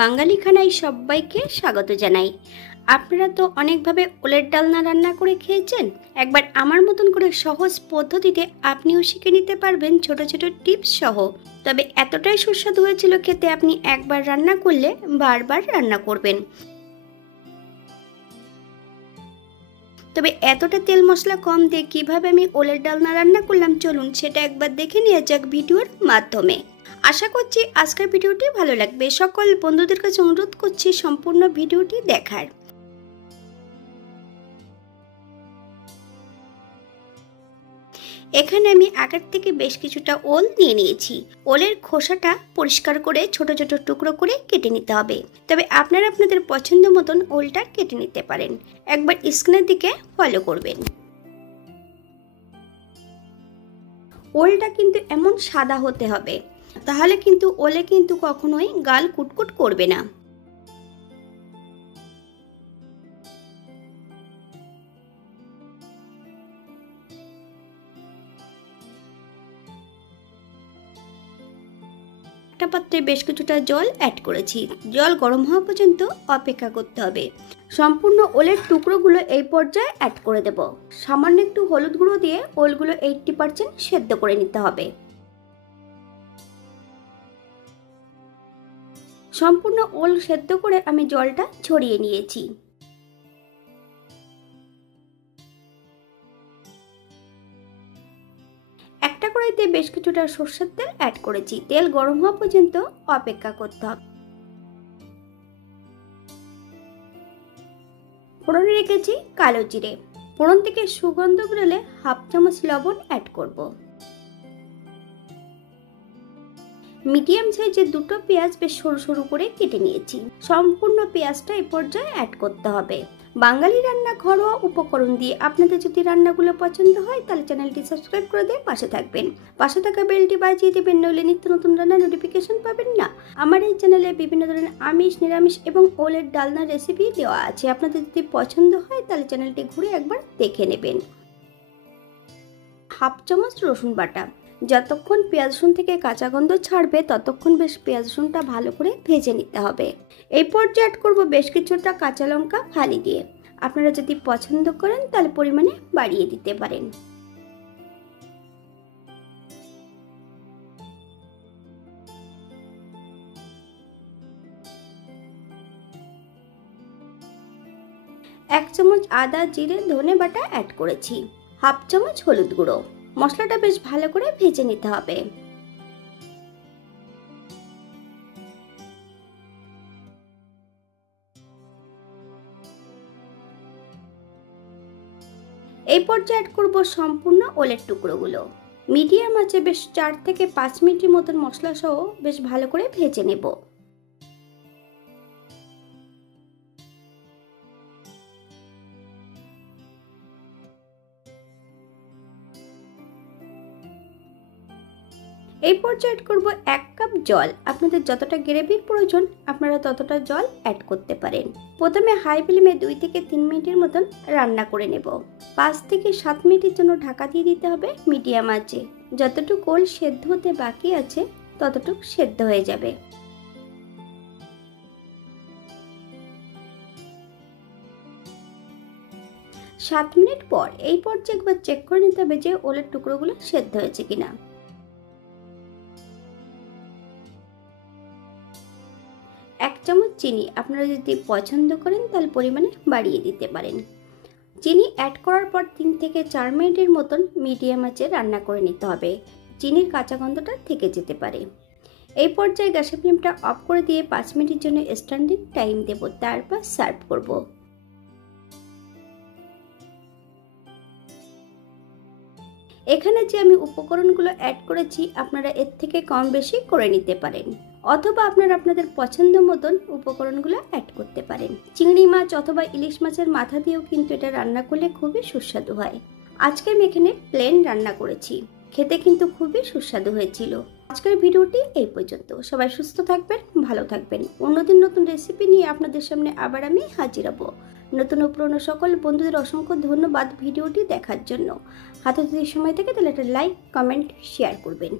বাঙালি খানায় সবাইকে স্বাগত জানাই। আপনারা তো অনেকভাবে ওলের ডালনা রান্না করে খেয়েছেন। একবার আমার মতন করে সহজ পদ্ধতিতে আপনিও শিখে নিতে পারবেন ছোট ছোট টিপস সহ। তবে এতটাই সুস্বাদু হয়েছিল খেতে, আপনি একবার রান্না করলে বারবার রান্না করবেন। তবে এতটা তেল মশলা কম দিয়ে কিভাবে আমি ওলের ডালনা রান্না করলাম, চলুন সেটা একবার দেখে নেওয়া যাক ভিডিওর মাধ্যমে। আশা করছি আজকের ভিডিওটি ভালো লাগবে। সকল বন্ধুদের কাছে অনুরোধ করছি সম্পূর্ণ ভিডিওটি দেখার। এখানে আমি আগের থেকে বেশ কিছুটা ওল নিয়ে নিয়েছি। ওলের খোসাটা পরিষ্কার করে ছোট ছোট টুকরো করে কেটে নিতে হবে। তবে আপনারা আপনাদের পছন্দ মতন ওলটা কেটে নিতে পারেন। একবার স্ক্রিনের দিকে ফলো করবেন। ওলটা কিন্তু এমন সাদা হতে হবে, তাহলে কিন্তু ওলে কিন্তু কখনোই গাল কুটকুট করবে না। একটা পাত্রে বেশ কিছুটা জল অ্যাড করেছি। জল গরম হওয়া পর্যন্ত অপেক্ষা করতে হবে। সম্পূর্ণ ওলের টুকরোগুলো এই পর্যায়ে অ্যাড করে দেব। সামান্য একটু হলুদ গুঁড়ো দিয়ে ওলগুলো 80% সেদ্ধ করে নিতে হবে। সম্পূর্ণ ওল সেদ্ধ করে আমি জলটা ছড়িয়ে নিয়েছি। একটা কড়াইতে বেশ কিছুটা সরষের তেল অ্যাড করেছি। তেল গরম হওয়া পর্যন্ত অপেক্ষা করতে হবে। ফোড়নে রেখেছি কালো জিরে। ফোড়ন থেকে সুগন্ধ বেরোলে হাফ চামচ লবণ অ্যাড করব। মিডিয়াম সাইজের দুটো পেঁয়াজ বেশ সরু সরু করে কেটে নিয়েছি। সম্পূর্ণ পেঁয়াজটা এই পর্যায়ে অ্যাড করতে হবে। বাঙালি রান্না ঘরোয়া উপকরণ দিয়ে আপনাদের যদি রান্নাগুলো পছন্দ হয় তাহলে চ্যানেলটি সাবস্ক্রাইব করে দিয়ে পাশে থাকবেন। পাশে থাকা বেলটি বাজিয়ে দেবেন, নইলে নিত্য নতুন রান্নার নোটিফিকেশন পাবেন না। আমার এই চ্যানেলে বিভিন্ন ধরনের আমিষ, নিরামিষ এবং ওলের ডালনা রেসিপি দেওয়া আছে। আপনাদের যদি পছন্দ হয় তাহলে চ্যানেলটি ঘুরে একবার দেখে নেবেন। হাফ চামচ রসুন বাটা। যতক্ষণ পেঁয়াজ রসুন থেকে কাঁচা গন্ধ ছাড়বে ততক্ষণ বেশ পেঁয়াজ রসুনটা ভালো করে ভেজে নিতে হবে। এই পর্যায়ে অ্যাড করব বেশ কিছুটা কাঁচা লঙ্কা ফালি দিয়ে। আপনারা যদি পছন্দ করেন তাহলে পরিমাণে বাড়িয়ে দিতে পারেন। এক চামচ আদা, জিরে, ধনে বাটা অ্যাড করেছি। হাফ চামচ হলুদ গুঁড়ো। মশলাটা বেশ ভালো করে ভেজে নিতে হবে। এই পর্যায়ে অ্যাড করব সম্পূর্ণ ওলের টুকরোগুলো। মিডিয়াম আঁচে বেশ 4 থেকে 5 মিনিটের মতন মশলা সহ বেশ ভালো করে ভেজে নেব। এই পর্যায়ে অ্যাড করব 1 কাপ জল। আপনাদের যতটা গ্রেভির প্রয়োজন আপনারা ততটা জল অ্যাড করতে পারেন। প্রথমে হাই ফ্লেমে 2 থেকে 3 মিনিটের মতন রান্না করে নেব। 5 থেকে 7 মিনিটের জন্য ঢাকা দিয়ে দিতে হবে মিডিয়াম আঁচে। যতটুকু ওল সেদ্ধ হতে বাকি আছে ততটুকু সেদ্ধ হয়ে যাবে। সাত মিনিট পর এই পর্যায়ে একবার চেক করে নিতে হবে যে ওলের টুকরোগুলো সেদ্ধ হয়েছে কিনা। 1 চামচ চিনি। আপনারা যদি পছন্দ করেন তাহলে পরিমাণে বাড়িয়ে দিতে পারেন। চিনি অ্যাড করার পর 3 থেকে 4 মিনিটের মতন মিডিয়াম আঁচে রান্না করে নিতে হবে। চিনির কাঁচা গন্ধটা থেকে যেতে পারে। এই পর্যায়ে গ্যাসের ফ্লেমটা অফ করে দিয়ে 5 মিনিটের জন্য স্ট্যান্ডিং টাইম দেব, তারপর সার্ভ করব। এখানে যে আমি উপকরণগুলো অ্যাড করেছি আপনারা এর থেকে কম বেশি করে নিতে পারেন, অথবা আপনারা আপনাদের পছন্দ মতন উপকরণগুলো অ্যাড করতে পারেন। চিংড়ি মাছ অথবা ইলিশ মাছের মাথা দিয়েও কিন্তু এটা রান্না করলে খুবই সুস্বাদু হয়। আজকে আমি এখানে প্লেন রান্না করেছি, খেতে কিন্তু খুবই সুস্বাদু হয়েছিল। আজকের ভিডিওটি এই পর্যন্ত। সবাই সুস্থ থাকবেন, ভালো থাকবেন। অন্যদিন নতুন রেসিপি নিয়ে আপনাদের সামনে আবার আমি হাজির হব। নতুন ও পুরনো সকল বন্ধুদের অসংখ্য ধন্যবাদ ভিডিওটি দেখার জন্য। হাতে যদি সময় থাকে তাহলে একটা লাইক, কমেন্ট, শেয়ার করবেন।